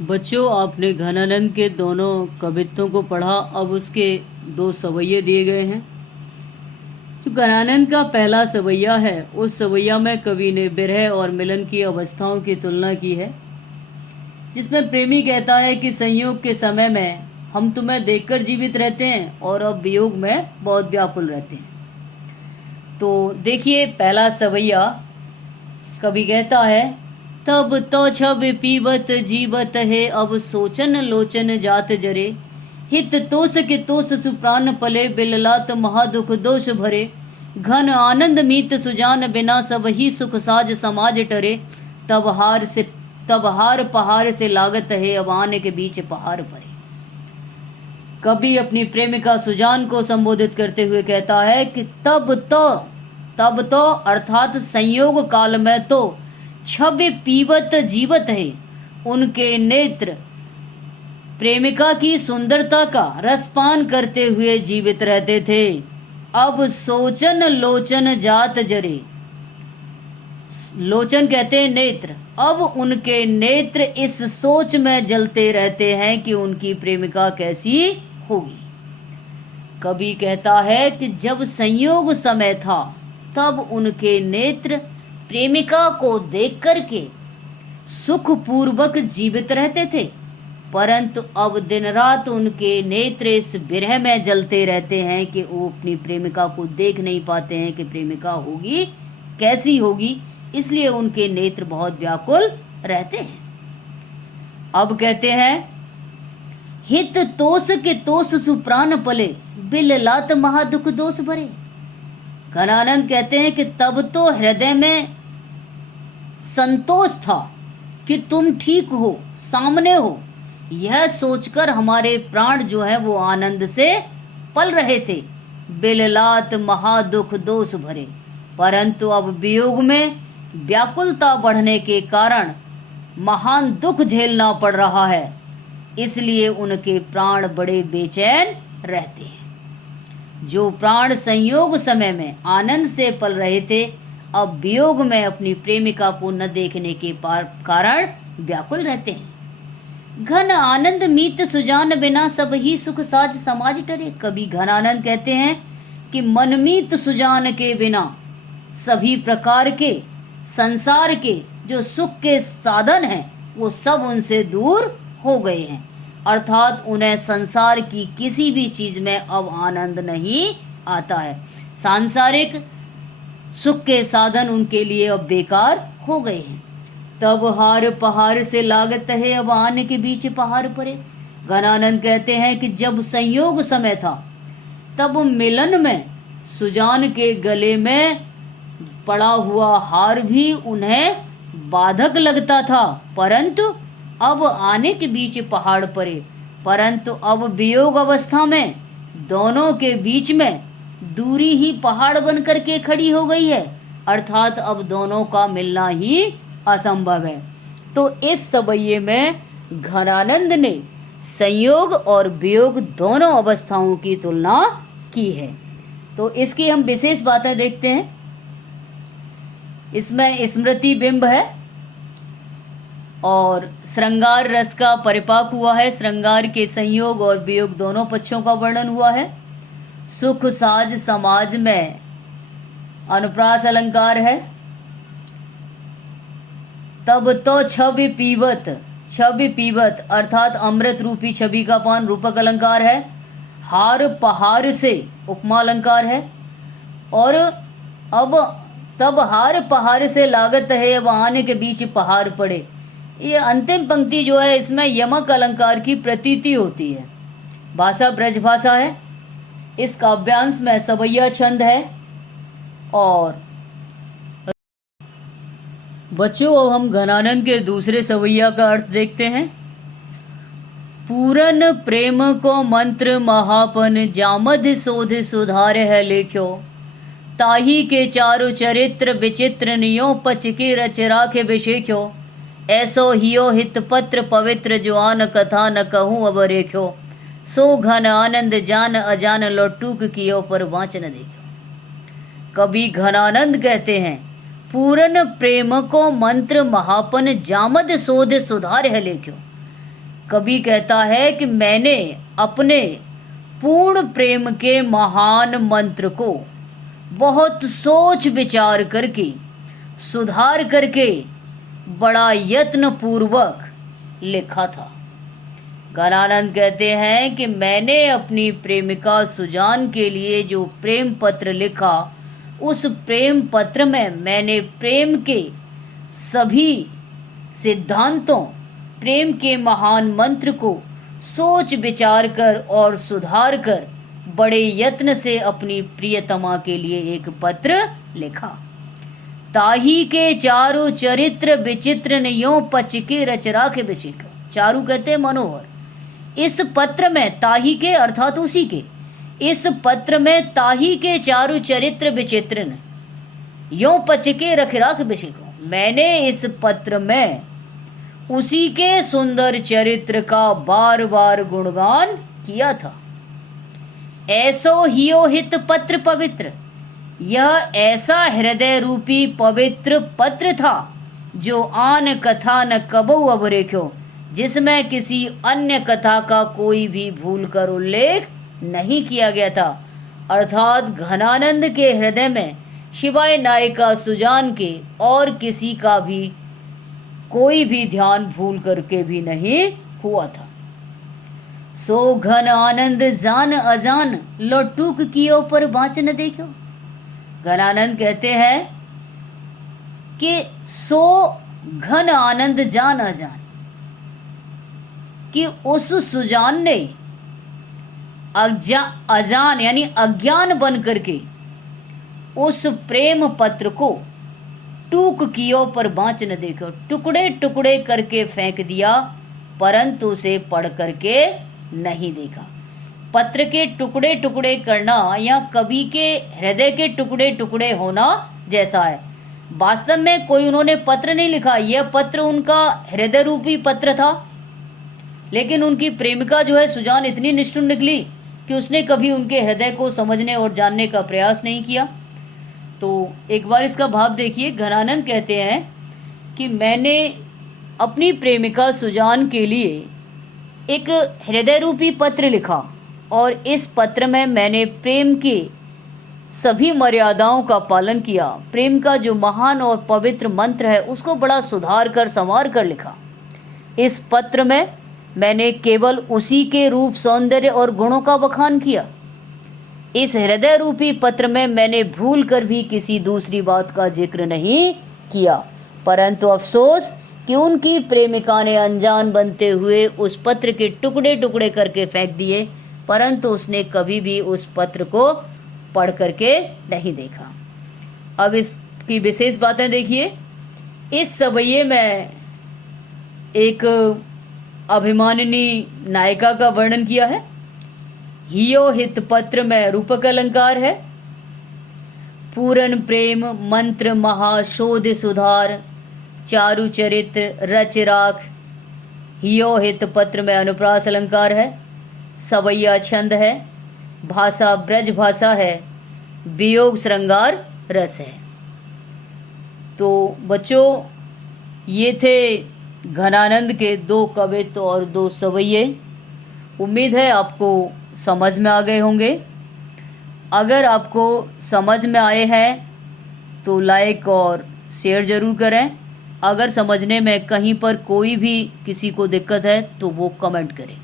बच्चों, आपने घनानंद के दोनों कवित्वों को पढ़ा। अब उसके दो सवैये दिए गए हैं। जो घनानंद का पहला सवैया है, उस सवैया में कवि ने विरह और मिलन की अवस्थाओं की तुलना की है, जिसमें प्रेमी कहता है कि संयोग के समय में हम तुम्हें देखकर जीवित रहते हैं और अब वियोग में बहुत व्याकुल रहते हैं। तो देखिए, पहला सवैया कवि कहता है, तब तो छब पीवत जीवत है, अब सोचन लोचन जात जरे, हित तोष के तोष सुप्राण पले, बिललात महादुख दोष भरे, घन आनंद मीत सुजान बिना, सब ही सुख साज समाज टरे, तब हार पहाड़ से लागत है, अब आने के बीच पहाड़ परे। कवि अपनी प्रेमिका सुजान को संबोधित करते हुए कहता है कि तब तो अर्थात संयोग काल में तो छब पीवत जीवत है, उनके नेत्र प्रेमिका की सुंदरता का रसपान करते हुए जीवित रहते थे। अब सोचन लोचन जात जरे, लोचन कहते हैं नेत्र, अब उनके नेत्र इस सोच में जलते रहते हैं कि उनकी प्रेमिका कैसी होगी। कवि कहता है कि जब संयोग समय था, तब उनके नेत्र प्रेमिका को देख करके सुखपूर्वक जीवित रहते थे, परंतु अब दिन रात उनके नेत्र इस विरह में जलते रहते हैं कि वो अपनी प्रेमिका को देख नहीं पाते हैं कि प्रेमिका होगी कैसी होगी, इसलिए उनके नेत्र बहुत व्याकुल रहते हैं। अब कहते हैं, हित तोष के तोष सुप्राण पले, बिल लात महादुख दोष भरे। घनानंद कहते हैं कि तब तो हृदय में संतोष था कि तुम ठीक हो, सामने हो, यह सोचकर हमारे प्राण जो है वो आनंद से पल रहे थे। बिललात महादुख दोष भरे, परंतु अब वियोग में व्याकुलता बढ़ने के कारण महान दुख झेलना पड़ रहा है, इसलिए उनके प्राण बड़े बेचैन रहते हैं। जो प्राण संयोग समय में आनंद से पल रहे थे, अब वियोग में अपनी प्रेमिका को न देखने के कारण व्याकुल रहते हैं। घन आनंद मीत सुजान बिना, सब ही सुख साज समाज टरे। कवि घनानंद कहते हैं कि मनमीत सुजान के बिना सभी प्रकार के संसार के जो सुख के साधन हैं वो सब उनसे दूर हो गए हैं, अर्थात उन्हें संसार की किसी भी चीज में अब आनंद नहीं आता है। सांसारिक सुख के साधन उनके लिए अब बेकार हो गए हैं। तब हार पहाड़ से लागत है, अब आने के बीच पहाड़ परे। घनानंद कहते हैं कि जब संयोग समय था, तब मिलन में सुजान के गले में पड़ा हुआ हार भी उन्हें बाधक लगता था, परंतु अब आने के बीच पहाड़ परे। परंतु अब वियोग अवस्था में दोनों के बीच में दूरी ही पहाड़ बन करके खड़ी हो गई है, अर्थात अब दोनों का मिलना ही असंभव है। तो इस सवैये में घनानंद ने संयोग और वियोग दोनों अवस्थाओं की तुलना की है। तो इसकी हम विशेष बातें देखते हैं। इसमें स्मृति बिंब है और श्रृंगार रस का परिपाक हुआ है। श्रृंगार के संयोग और वियोग दोनों पक्षों का वर्णन हुआ है। सुख साज समाज में अनुप्रास अलंकार है। तब तो छवि पीवत अर्थात अमृत रूपी छवि का पान रूपक अलंकार है। हार पहाड़ से उपमा अलंकार है। और अब तब हार पहाड़ से लागत है, अब आने के बीच पहाड़ पड़े। ये अंतिम पंक्ति जो है, इसमें यमक अलंकार की प्रतीति होती है। भाषा ब्रज भाषा है। इस काव्यांश में सवैया छंद है। और बच्चों, अब हम घनानंद के दूसरे सवैया का अर्थ देखते हैं। पूरन प्रेम को मंत्र महापन, जामद शोध सुधार है लेख्यो, ताही के चारु चरित्र विचित्र, नियो पच के रच राखे विशेख्यो, ऐसो हियो हित पत्र पवित्र, जुआन कथा न कहूँ अब रेख्यो, सो घन आनंद जान अजान, लौटूक कियो पर वाच न देखो। कवि घनानंद कहते हैं, पूरन प्रेम को मंत्र महापन, जामद शोध सुधार है लेख्यो। कवि कहता है कि मैंने अपने पूर्ण प्रेम के महान मंत्र को बहुत सोच विचार करके, सुधार करके, बड़ा यत्न पूर्वक लिखा था। घनानंद कहते हैं कि मैंने अपनी प्रेमिका सुजान के लिए जो प्रेम पत्र लिखा, उस प्रेम पत्र में मैंने प्रेम के सभी सिद्धांतों, प्रेम के महान मंत्र को सोच विचार कर और सुधार कर बड़े यत्न से अपनी प्रियतमा के लिए एक पत्र लिखा। ताही के चारु चरित्र विचित्र ने यों पचके रच राखे बिचिक। चारु कहते मनोहर। इस पत्र में ताही के अर्थात उसी के, इस पत्र में ताही के चारु चरित्र विचित्र ने यों पचके रख राख बिचिक। मैंने इस पत्र में उसी के सुंदर चरित्र का बार बार गुणगान किया था। ऐसो हियो हित पत्र पवित्र, यह ऐसा हृदय रूपी पवित्र पत्र था जो आन कथा न कबहु अब रेख्यो, जिसमें किसी अन्य कथा का कोई भी भूल कर उल्लेख नहीं किया गया था। अर्थात घनानंद के हृदय में शिवाय नायिका सुजान के और किसी का भी कोई भी ध्यान भूल करके भी नहीं हुआ था। सो घन आनंद जान अजान लो टूक कियो पर बाँच न देखो। घनानंद कहते हैं कि सो घन आनंद जान अजान, कि उस सुजान ने अजान यानी अज्ञान बन करके उस प्रेम पत्र को टूक कियो पर बाँच न देखो, टुकड़े टुकड़े करके फेंक दिया, परंतु उसे पढ़ करके नहीं देखा। पत्र के टुकड़े टुकड़े करना या कवि के हृदय के टुकड़े टुकड़े होना जैसा है। वास्तव में कोई उन्होंने पत्र नहीं लिखा, यह पत्र उनका हृदय रूपी पत्र था, लेकिन उनकी प्रेमिका जो है सुजान इतनी निष्ठुर निकली कि उसने कभी उनके हृदय को समझने और जानने का प्रयास नहीं किया। तो एक बार इसका भाव देखिए। घनानंद कहते हैं कि मैंने अपनी प्रेमिका सुजान के लिए एक हृदय रूपी पत्र लिखा और इस पत्र में मैंने प्रेम के सभी मर्यादाओं का पालन किया। प्रेम का जो महान और पवित्र मंत्र है उसको बड़ा सुधार कर संवार कर लिखा। इस पत्र में मैंने केवल उसी के रूप, सौंदर्य और गुणों का बखान किया। इस हृदय रूपी पत्र में मैंने भूल कर भी किसी दूसरी बात का जिक्र नहीं किया, परंतु अफसोस कि उनकी प्रेमिका ने अनजान बनते हुए उस पत्र के टुकड़े टुकड़े करके फेंक दिए, परंतु उसने कभी भी उस पत्र को पढ़ करके नहीं देखा। अब इसकी विशेष बातें देखिए। इस सवैये में एक अभिमानिनी नायिका का वर्णन किया है। हियो हित पत्र में रूपक अलंकार है। पूरन प्रेम मंत्र महाशोध सुधार, चारु चरित्र रच राख। हियो हित पत्र में अनुप्रास अलंकार है। सवैया छंद है। भाषा ब्रज भाषा है। वियोग श्रृंगार रस है। तो बच्चों, ये थे घनानंद के 2 कवित्व और 2 सवैये। उम्मीद है आपको समझ में आ गए होंगे। अगर आपको समझ में आए हैं तो लाइक और शेयर ज़रूर करें। अगर समझने में कहीं पर कोई भी किसी को दिक्कत है तो वो कमेंट करें।